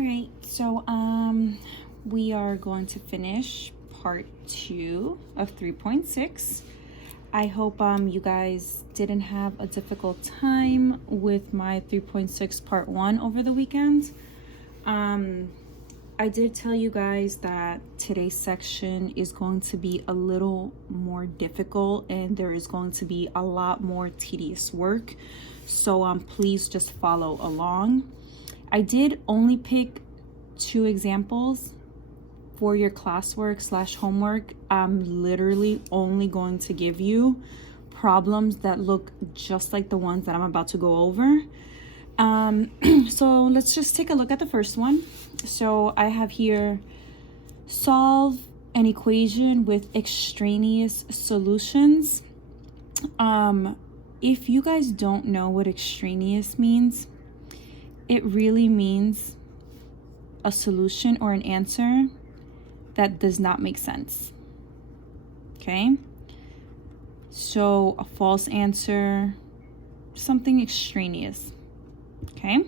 right, so we are going to finish part 2 of 3.6. I hope you guys didn't have a difficult time with my 3.6 part 1 over the weekend. I did tell you guys that today's section is going to be a little more difficult and there is going to be a lot more tedious work. So please just follow along. I did only pick 2 examples for your classwork / homework. I'm literally only going to give you problems that look just like the ones that I'm about to go over. So let's just take a look at the first one. So I have here, solve an equation with extraneous solutions. If you guys don't know what extraneous means, it really means a solution or an answer that does not make sense. Okay? So a false answer, something extraneous. Okay?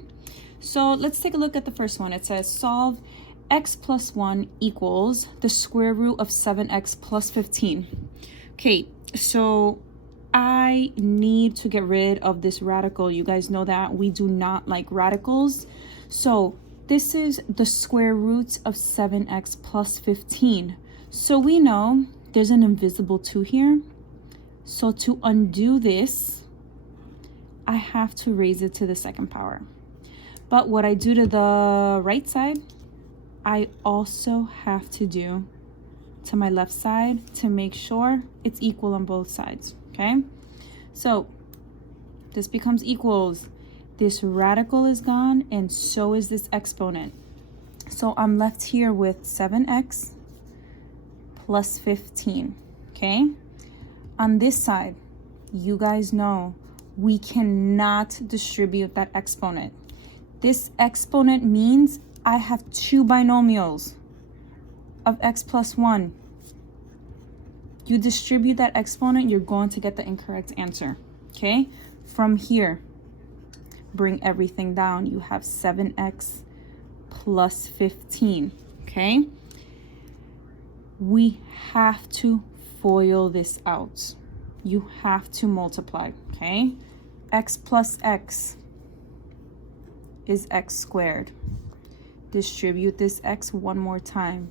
So let's take a look at the first one. It says solve x plus 1 equals the square root of 7x plus 15. Okay, so I need to get rid of this radical. You guys know that we do not like radicals. So this is the square root of 7x plus 15. So we know there's an invisible 2 here. So to undo this, I have to raise it to the second power. But what I do to the right side, I also have to do to my left side to make sure it's equal on both sides. Okay, so this becomes equals. This radical is gone, and so is this exponent. So I'm left here with 7x plus 15. Okay, on this side, you guys know we cannot distribute that exponent. This exponent means I have 2 binomials of x plus 1. You distribute that exponent, you're going to get the incorrect answer. Okay, from here, bring everything down. You have 7x plus 15. Okay, we have to FOIL this out. You have to multiply. Okay, x plus x is x squared. Distribute this x one more time.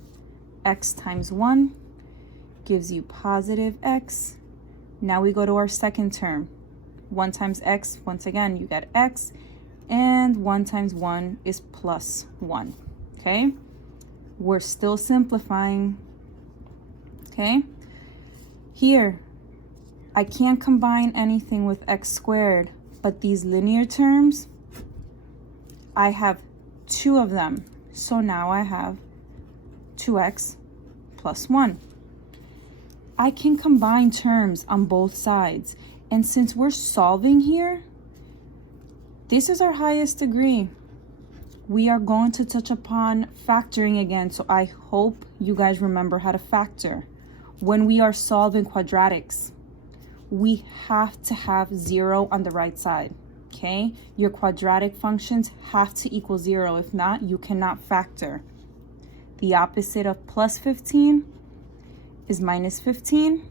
X times 1 gives you positive x. Now we go to our second term. 1 times x, once again, you get x. And 1 times 1 is plus 1. Okay? We're still simplifying. Okay? Here, I can't combine anything with x squared, but these linear terms, I have 2 of them. So now I have 2x plus 1. I can combine terms on both sides. And since we're solving here, this is our highest degree. We are going to touch upon factoring again. So I hope you guys remember how to factor. When we are solving quadratics, we have to have 0 on the right side. Okay, your quadratic functions have to equal 0. If not, you cannot factor. The opposite of plus 15 is minus 15.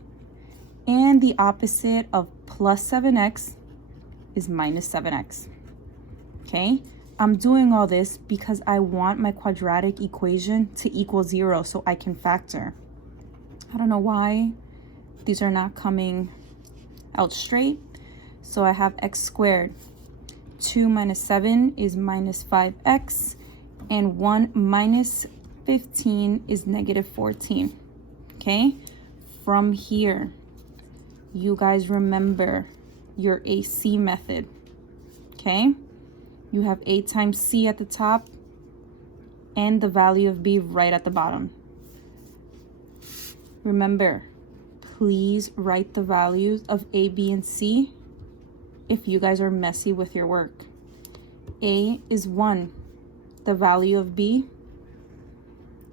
And the opposite of plus 7x is minus 7x. Okay, I'm doing all this because I want my quadratic equation to equal 0 so I can factor. I don't know why these are not coming out straight. So I have x squared. 2 minus 7 is minus 5x, and 1 minus 15 is negative 14. Okay, from here, you guys remember your AC method. Okay, you have a times c at the top and the value of b right at the bottom. Remember, please write the values of a, b, and c if you guys are messy with your work. A is 1. The value of b,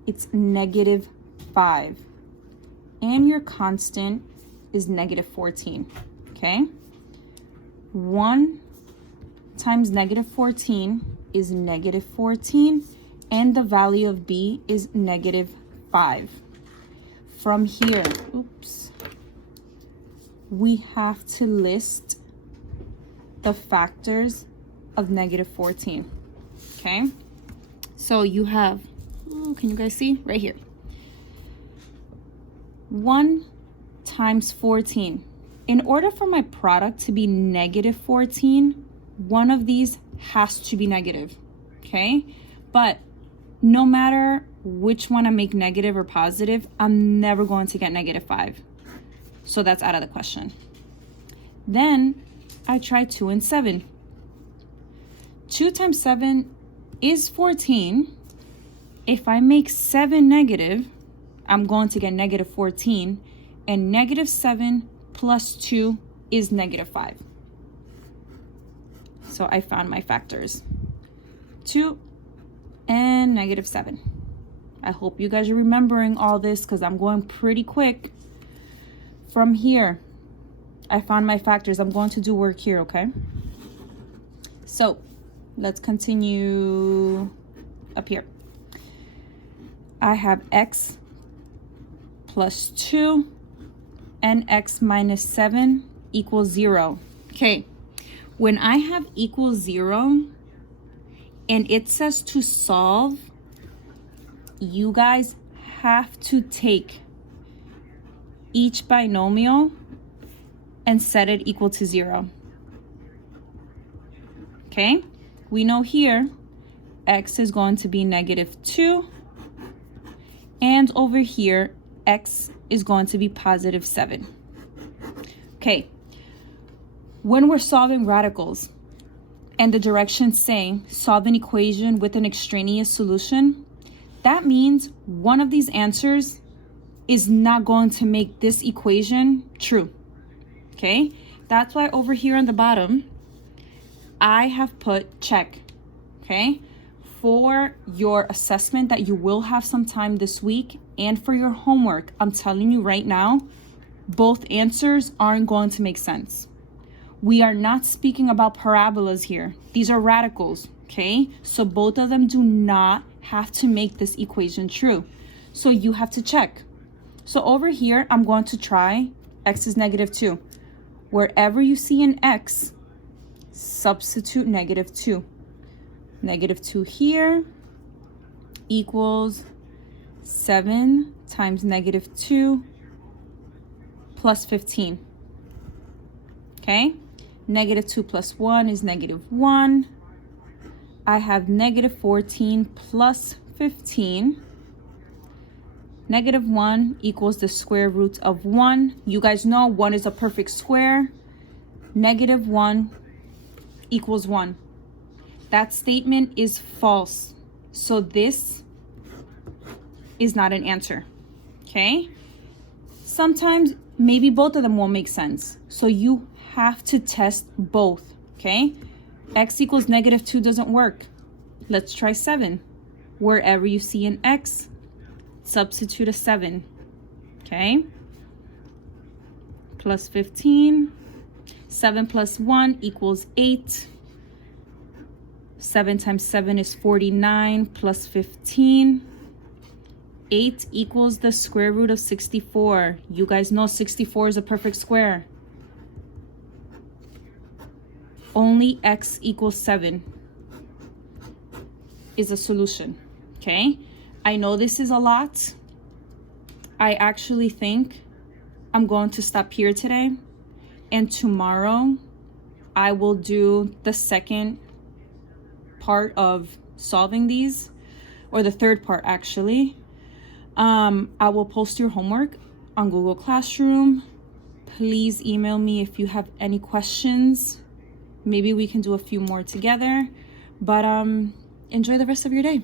it's negative 5. And your constant is negative 14. Okay? 1 times negative 14 is negative 14. and the value of b is negative 5. From here, we have to list the factors of negative 14, okay? So you have, can you guys see? Right here. 1 times 14. In order for my product to be negative 14, one of these has to be negative, okay? But no matter which one I make negative or positive, I'm never going to get negative 5. So that's out of the question. Then I try 2 and 7. 2 times 7 is 14. If I make 7 negative, I'm going to get negative 14. And negative 7 plus 2 is negative 5. So I found my factors. 2 and negative 7. I hope you guys are remembering all this because I'm going pretty quick. From here, I found my factors. I'm going to do work here, okay? So let's continue up here. I have x plus 2 and x minus 7 equals 0. Okay, when I have equals 0 and it says to solve, you guys have to take each binomial and set it equal to 0. Okay, we know here x is going to be negative 2, and over here x is going to be positive 7. Okay, when we're solving radicals and the directions saying solve an equation with an extraneous solution, that means one of these answers is not going to make this equation true. Okay, that's why over here on the bottom, I have put check, okay? For your assessment that you will have some time this week and for your homework, I'm telling you right now, both answers aren't going to make sense. We are not speaking about parabolas here. These are radicals, okay? So both of them do not have to make this equation true. So you have to check. So over here, I'm going to try x is negative 2. Wherever you see an x, substitute negative 2. Negative 2 here equals 7 times negative 2 plus 15. Okay, negative 2 plus 1 is negative 1. I have negative 14 plus 15. Negative 1 equals the square root of 1. You guys know 1 is a perfect square. Negative 1 equals 1. That statement is false. So this is not an answer, okay? Sometimes maybe both of them won't make sense. So you have to test both, okay? X equals negative 2 doesn't work. Let's try 7. Wherever you see an X, substitute a 7, okay? Plus 15. 7 plus 1 equals 8. 7 times 7 is 49 plus 15. 8 equals the square root of 64. You guys know 64 is a perfect square. Only x equals 7 is a solution, okay? I know this is a lot. I actually think I'm going to stop here today. And tomorrow, I will do the second part of solving these, or the third part actually. I will post your homework on Google Classroom. Please email me if you have any questions. Maybe we can do a few more together. But enjoy the rest of your day.